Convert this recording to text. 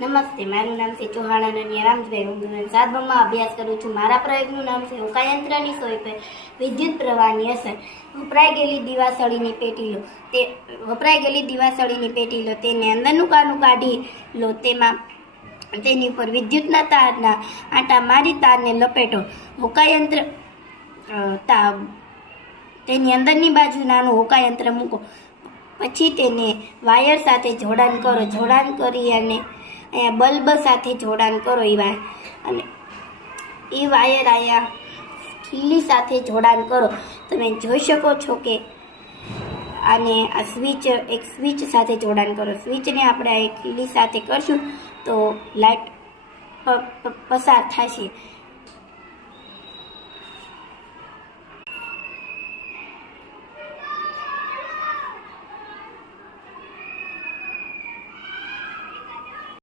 નમસ્તે, મારું નામ છે ચૌહાણ અનન્યા રામજભાઈ હું ધોરણ સાતમાં અભ્યાસ કરું છું. મારા પ્રયોગનું નામ છે હોકાયંત્રની સોય પર વિદ્યુત પ્રવાહની અસર. વપરાઈ ગયેલી દિવાસળીની પેટી લો તે વપરાઈ ગયેલી દિવાસળીની પેટી લો તેને અંદરનું કાનું કાઢી લો. તેમાં તેની ઉપર વિદ્યુતના તારના આંટા મારી તારને લપેટો. હોકાયંત્ર તા, તેની અંદરની બાજુ નાનું હોકાયંત્ર મૂકો. પછી તેને વાયર સાથે જોડાણ કરો. જોડાણ કરી અને અહીંયા બલ્બ સાથે જોડાણ કરો એ વાયર અને એ વાયર અહીંયા ખીલી સાથે જોડાણ કરો. તમે જોઈ શકો છો કે આને આ સ્વિચ, એક સ્વિચ સાથે જોડાણ કરો. સ્વિચને આપણે આ ખીલી સાથે કરશું તો લાઇટ પસાર થશે.